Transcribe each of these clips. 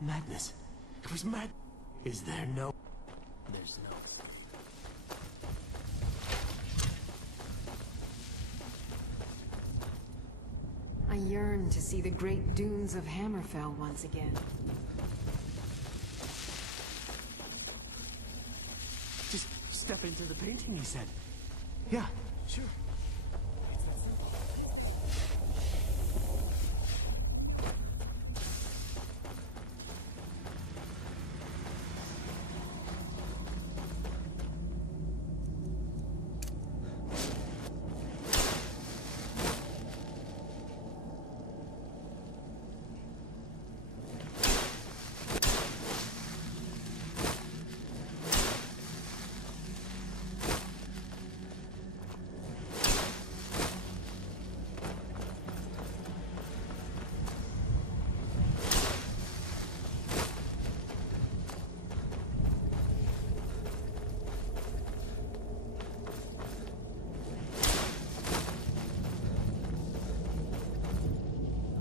Madness. It was mad. Is there no... There's no... I yearn to see the great dunes of Hammerfell once again. Just step into the painting, he said. Yeah, sure.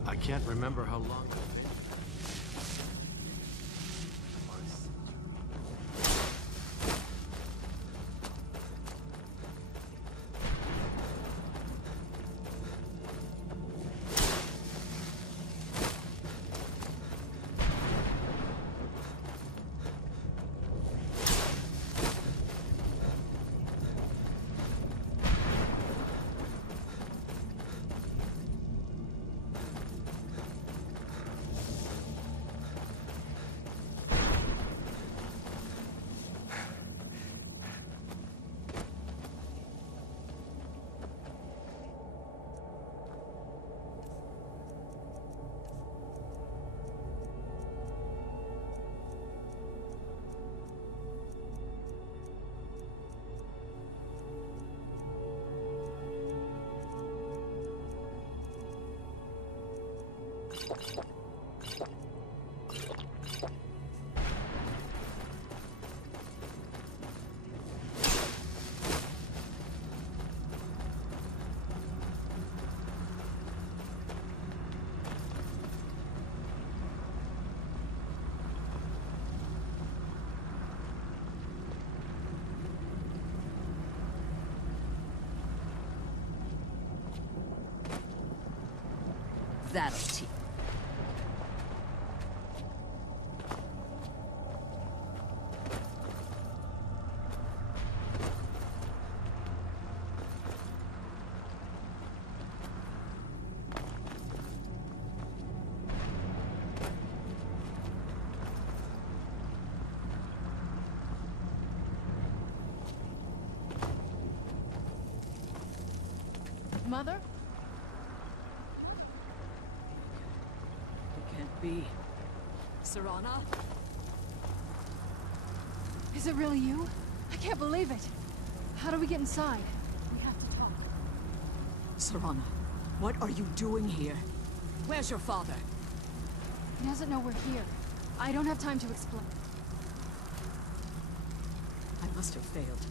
I can't remember how long it's been. That'll teach. Mother? Be. Serana? Is it really you? I can't believe it. How do we get inside? We have to talk. Serana, what are you doing here? Where's your father? He doesn't know we're here. I don't have time to explain. I must have failed.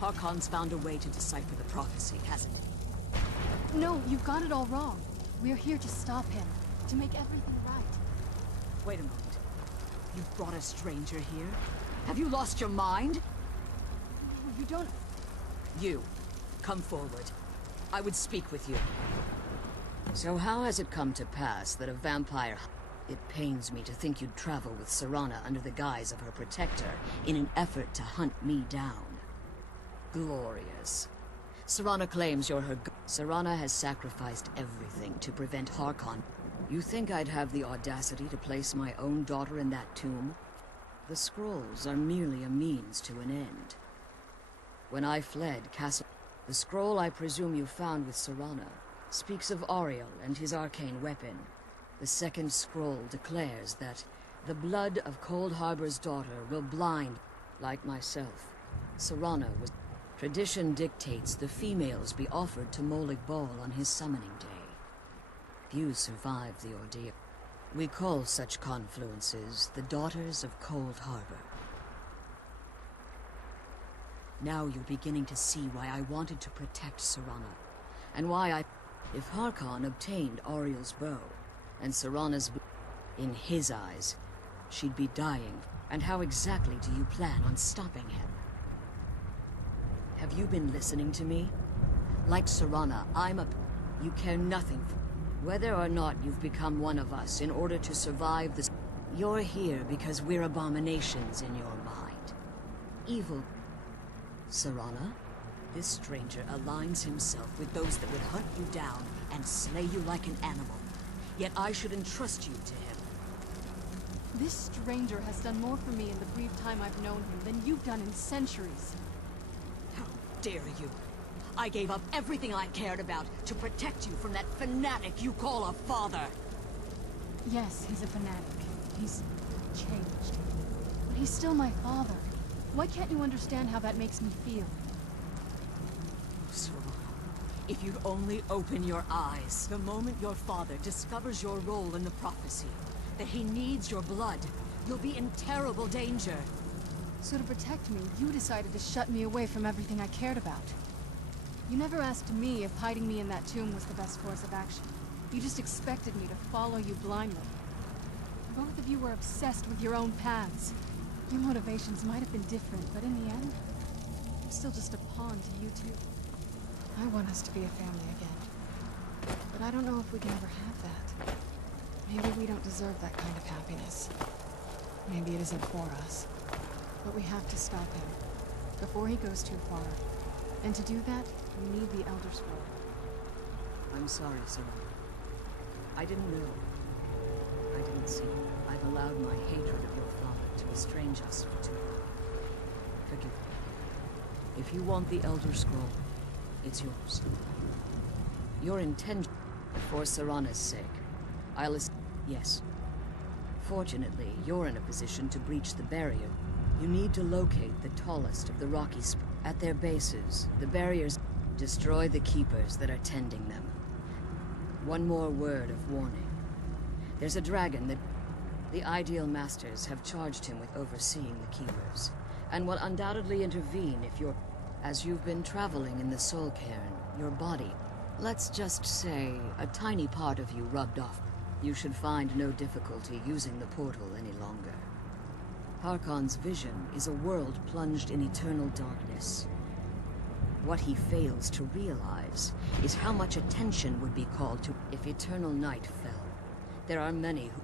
Harkon's found a way to decipher the prophecy, hasn't he? No, you've got it all wrong. We're here to stop him. To make everything right. Wait a moment. You brought a stranger here? Have you lost your mind? No, you don't... You, come forward. I would speak with you. So how has it come to pass that a vampire... It pains me to think you'd travel with Serana under the guise of her protector in an effort to hunt me down. Glorious. Serana claims you're her... Serana has sacrificed everything to prevent Harkon. You think I'd have the audacity to place my own daughter in that tomb? The scrolls are merely a means to an end. When I fled Castle... The scroll I presume you found with Serana speaks of Ariel and his arcane weapon. The second scroll declares that the blood of Cold Harbor's daughter will blind, like myself. Serana was... Tradition dictates the females be offered to Molig Bal on his summoning day. Few survive the ordeal. We call such confluences the Daughters of Cold Harbor. Now you're beginning to see why I wanted to protect Serana, and why I... If Harkon obtained Ariel's bow, and Serana's... In his eyes, she'd be dying. And how exactly do you plan on stopping him? Have you been listening to me? Like Serana, You care nothing for... Whether or not you've become one of us in order to survive this... You're here because we're abominations in your mind. Evil. Serana? This stranger aligns himself with those that would hunt you down and slay you like an animal. Yet I should entrust you to him. This stranger has done more for me in the brief time I've known him than you've done in centuries. How dare you! I gave up everything I cared about to protect you from that fanatic you call a father! Yes, he's a fanatic. He's changed. But he's still my father. Why can't you understand how that makes me feel? Serana, if you'd only open your eyes. The moment your father discovers your role in the prophecy, that he needs your blood, you'll be in terrible danger. So to protect me, you decided to shut me away from everything I cared about. You never asked me if hiding me in that tomb was the best course of action. You just expected me to follow you blindly. Both of you were obsessed with your own paths. Your motivations might have been different, but in the end, I'm still just a pawn to you two. I want us to be a family again. But I don't know if we can ever have that. Maybe we don't deserve that kind of happiness. Maybe it isn't for us. But we have to stop him, before he goes too far. And to do that, we need the Elder Scroll. I'm sorry, Serana. I didn't know. I didn't see. I've allowed my hatred of your father to estrange us for too long. Forgive me. If you want the Elder Scroll, it's yours. Your intention, for Serana's sake, Yes. Fortunately, you're in a position to breach the barrier. You need to locate the tallest of the rocky At their bases, the barriers destroy the keepers that are tending them. One more word of warning. There's a dragon that... The Ideal Masters have charged him with overseeing the keepers, and will undoubtedly intervene if you're... As you've been traveling in the Soul Cairn, your body, let's just say, a tiny part of you rubbed off. You should find no difficulty using the portal any longer. Harkon's vision is a world plunged in eternal darkness. What he fails to realize is how much attention would be called to if eternal night fell. There are many who...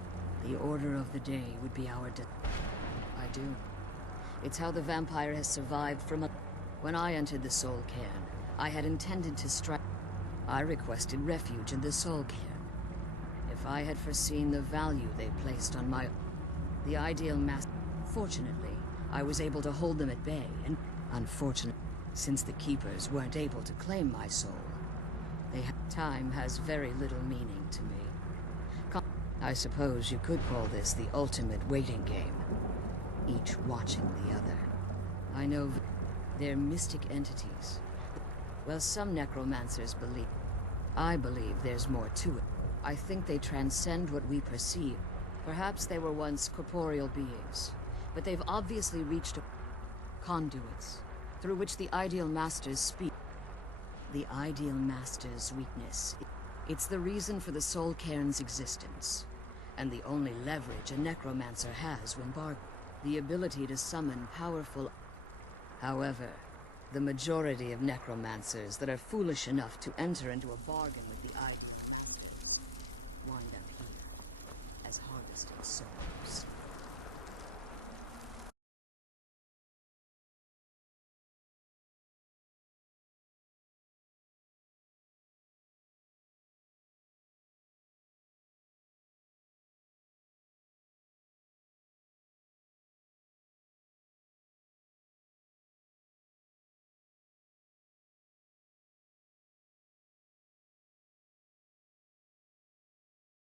The order of the day would be our I do. It's how the vampire has survived from a... When I entered the Soul Cairn, I had intended to strike... I requested refuge in the Soul Cairn. If I had foreseen the value they placed on my... The Ideal Master... Fortunately, I was able to hold them at bay, and... Unfortunately, since the Keepers weren't able to claim my soul, time has very little meaning to me. I suppose you could call this the ultimate waiting game. Each watching the other. I know they're mystic entities. Well, some necromancers believe. I believe there's more to it. I think they transcend what we perceive. Perhaps they were once corporeal beings, but they've obviously reached conduits through which the Ideal Masters speak. The Ideal Master's weakness. It's the reason for the Soul Cairn's existence, and the only leverage a necromancer has when the ability to summon powerful... However, the majority of necromancers that are foolish enough to enter into a bargain with the Ideal Masters wind up here, as harvested souls.